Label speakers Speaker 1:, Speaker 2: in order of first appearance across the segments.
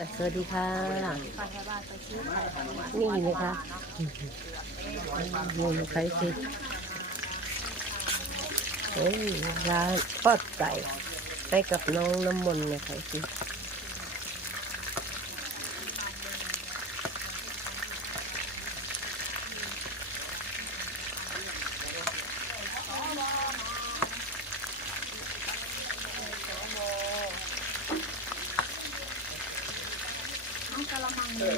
Speaker 1: สวัสดีค่ะ นี่นะคะนี่ใครสิเฮ้ยร้านทอดไก่ให้กับน้องน้ำมนต์เนี่ยใครสิ นี่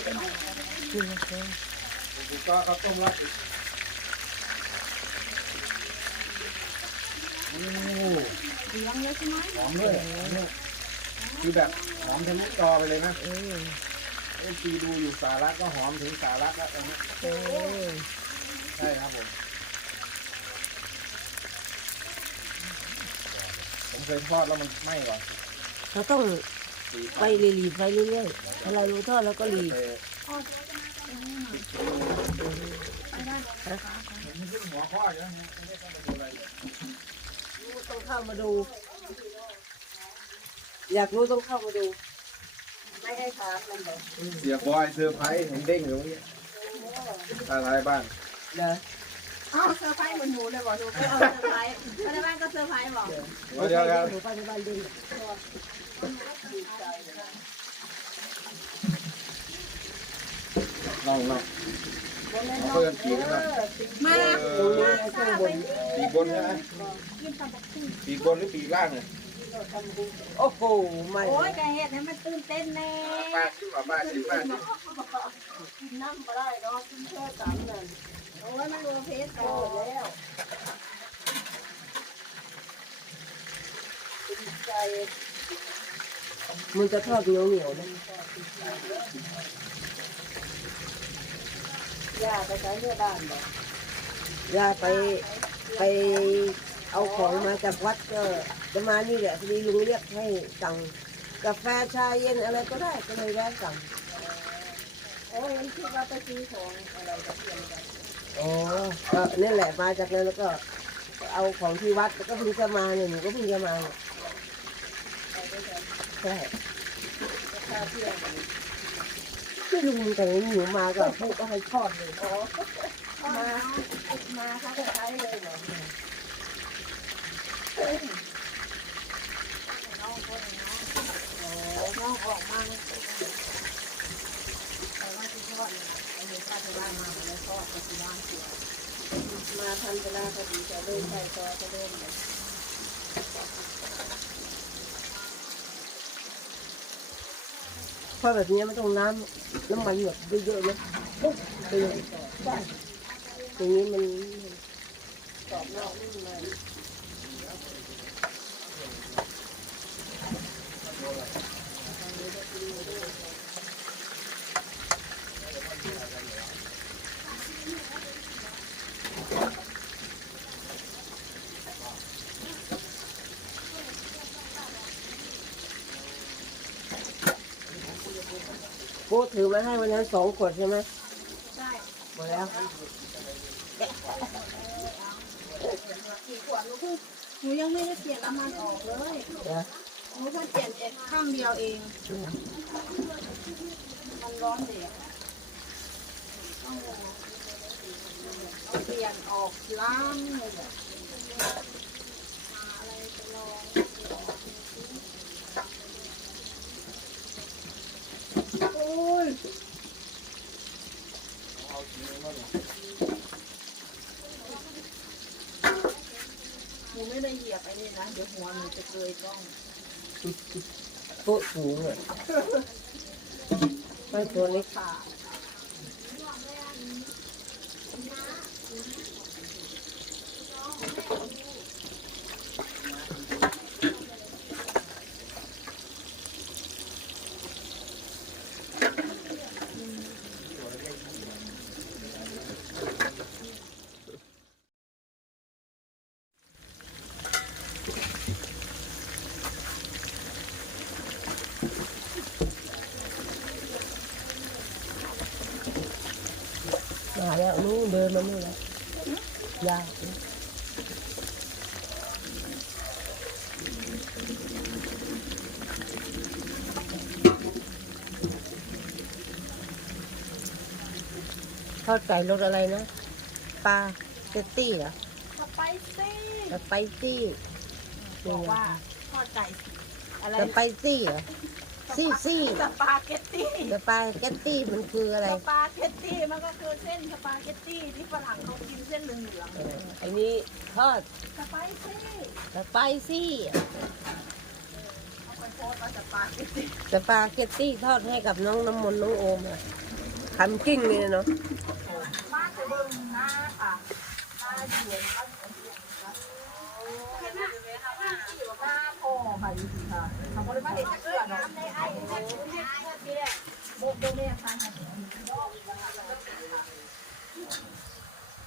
Speaker 1: นะคะ
Speaker 2: ก็ข้าวต้มรัดอีกโอ้
Speaker 3: เหลืองเลยใช่ไหม
Speaker 2: หอมด้วยหอมด้วยคือแบบหอมทะลุจอไปเลยนะ
Speaker 1: เออ
Speaker 2: ไอ้ทีดูอยู่สารัฐก็หอมถึงสารัฐแล้วตอนนี้
Speaker 1: เออ
Speaker 2: ใช่ครับผมผมเคยทอดแล้วมันไหม้ก่อน
Speaker 1: เราต้อง ไฟรีๆไฟเรื่อยๆถ้าเรารู้ทอดแล้วก็รี
Speaker 2: ไปหัวข้อเยอะนะไม่ได้ต้องไปดูอะไรเลย
Speaker 1: ต้องเข้ามาดู อยากรู้ต้องเข้ามาดู ไม่ให้ถามมันเลย
Speaker 2: เสียบอยเซอร์ไพรส์เห็นเด้งอยู่ตรงนี้อะไรบ้าง
Speaker 1: เด้อ
Speaker 3: อ้าวเซอร์ไพรส์เหมือนหนูเลยบอกหนูก็เอาเซอร์ไพรส์มาในบ้านก็เซอร์ไพรส์บอก
Speaker 2: เดี๋ยวกัน
Speaker 1: หนูไปในบ้านดิ
Speaker 2: น้องน้องเอาเพื่อนปีกกันน่อย
Speaker 3: มา
Speaker 1: ตรงนี้ข้างบน
Speaker 2: ปีบนใช่ไหมปีกบนหรือปีล่างเนี่ย
Speaker 1: โอ้โหไม่
Speaker 3: โอ้ยแกเห็ดให้มันตื่นเต้นแน่
Speaker 2: ป้าชิมป้าชิมป้าชิม
Speaker 1: กินน้ำมาได้เนาะกินแค่สามนั่น
Speaker 3: โอ้ยมันโอเพสโต
Speaker 1: โอ้แล้วใจ มันจะทอดเหนียวเหนียวๆนะย่าไปใช้เนื้อด้านบ่ย่าไปไปเอาของมาจากวัดก็จะมานี่แหละพอดีลุงเรียกให้สั่งกาแฟชาเย็นอะไรก็ได้ก็เลยแวะสั่ง
Speaker 3: โอ้ยมันคิดว่าไปซื้อของอะไรกับเพื่อนกัน
Speaker 1: อ๋อก็นี่นแหละมาจากนั้นแล้วก็เอาของที่วัดแล้วก็เพิ่งจะมาเนี่ยหนูก็เพิ่งจะมาเนี่ย ใช่ที่ลุงแต่งหนูมาก็พูดก็ให้ทอดเลยอ๋อ
Speaker 3: มามาค่ะจะใช้เลยเหรอน้องออกมาแต่ว่าที่ทอดเนี่ยไอ้เด็กป้าที่บ้มาแล้วทอดไปที่บ้านเสีย
Speaker 1: มาทันเวลาพอดีจะเริ่มใส่ซอสจะเริ่มเลยเพราะแบบนี้มันต้องน้ำน้ำมันแบบเยอะๆนะปุ๊บไปเลยได้อย่างนี้มันกรอบนอกนุ่มใน โก้ถือมาให้วันนั้นสองขวดใช่ไหม
Speaker 3: ใช่
Speaker 1: หมดแล้ว
Speaker 3: กี่ขวดหนูเพิ่งหนูยังไม่ได้เปลี่ยนน้ำมันออกเลย
Speaker 1: เดี๋ยว
Speaker 3: หนูเพิ่งเปลี่ยนเองข้างเดียวเอง มันร้อนเดียวต้องเอาเปลี่ยนออกล้างเลยแบบหาอะไรไปลองโอ้ยหนู ไม่ได้เหยียบไอ้นี่นะเดี๋ยวหัวหนูจะเกยกล้อง
Speaker 1: โต๊ะสูงอะไม่ตัวเล็ก หาแล้วนู่นเดินมานู่นแล้วยาวทอดไก่รสอะไรนะปลาเจตตี้เหรอ
Speaker 3: สไปซี่
Speaker 1: สไปซี่
Speaker 3: บอกว่าทอดไก่อะไร
Speaker 1: สไปซี่เหรอ ซี่ซี่
Speaker 3: สปาเกตตี้
Speaker 1: สปาเกตตี้มันคืออะไร
Speaker 3: สปาเกตตี้มันก็คือเส้นสปาเกตตี้ที่ฝรั่งเขากินเส้นเหลือง
Speaker 1: เออไอ้นี่ทอด
Speaker 3: ๆสไปซี่
Speaker 1: สไปซี่
Speaker 3: เอาไปโพสต์ว่าสปาเกตตี้
Speaker 1: สปาเกตตี้ทอดให้กับน้องน้ำมนต์น้องโอมอะทำกิ้งเลยเนาะ
Speaker 3: มาจะเบิ่งหน้าค่ะหน้าเดือนก็เห็นไหมหน้าพ่อค่ะอยู่สิค่ะเขาก็เลยมาเห็นเสื้อเนาะในไอ้ เนี่ยเนี่ยเนี่ยโบโบเนี่ยฟัง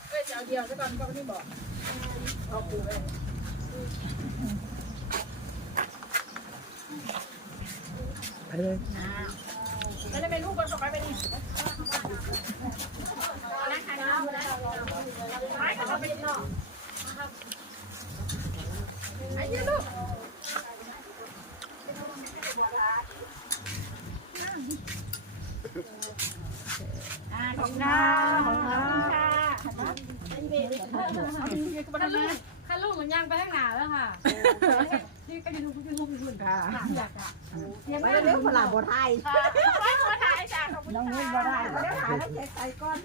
Speaker 3: เอ้ยจะเดียวซะก่อนก็ไม่บอกเอาปูเอง
Speaker 1: ไปเลย
Speaker 3: ไม่ได้เป็นลูกคนต่อไปเป็นอีกนะคะน้ำไม่เขาเป็นนอกไอ้เจ้าลูกอ่าของน้าของน้าค่ะเป็น
Speaker 4: ข้าลูกมันย่างไปข้างหน้าแล้วค่ะที่ก็จะดูคุณคุณคุณค่ะอยากอะ
Speaker 3: ไม่ได้เลี้ยงฝรั่งบนไทยไม่บนไทยจ้ะน้องเงินบนไทยไม่ได้หาแล้วเช็คใส่ก้อน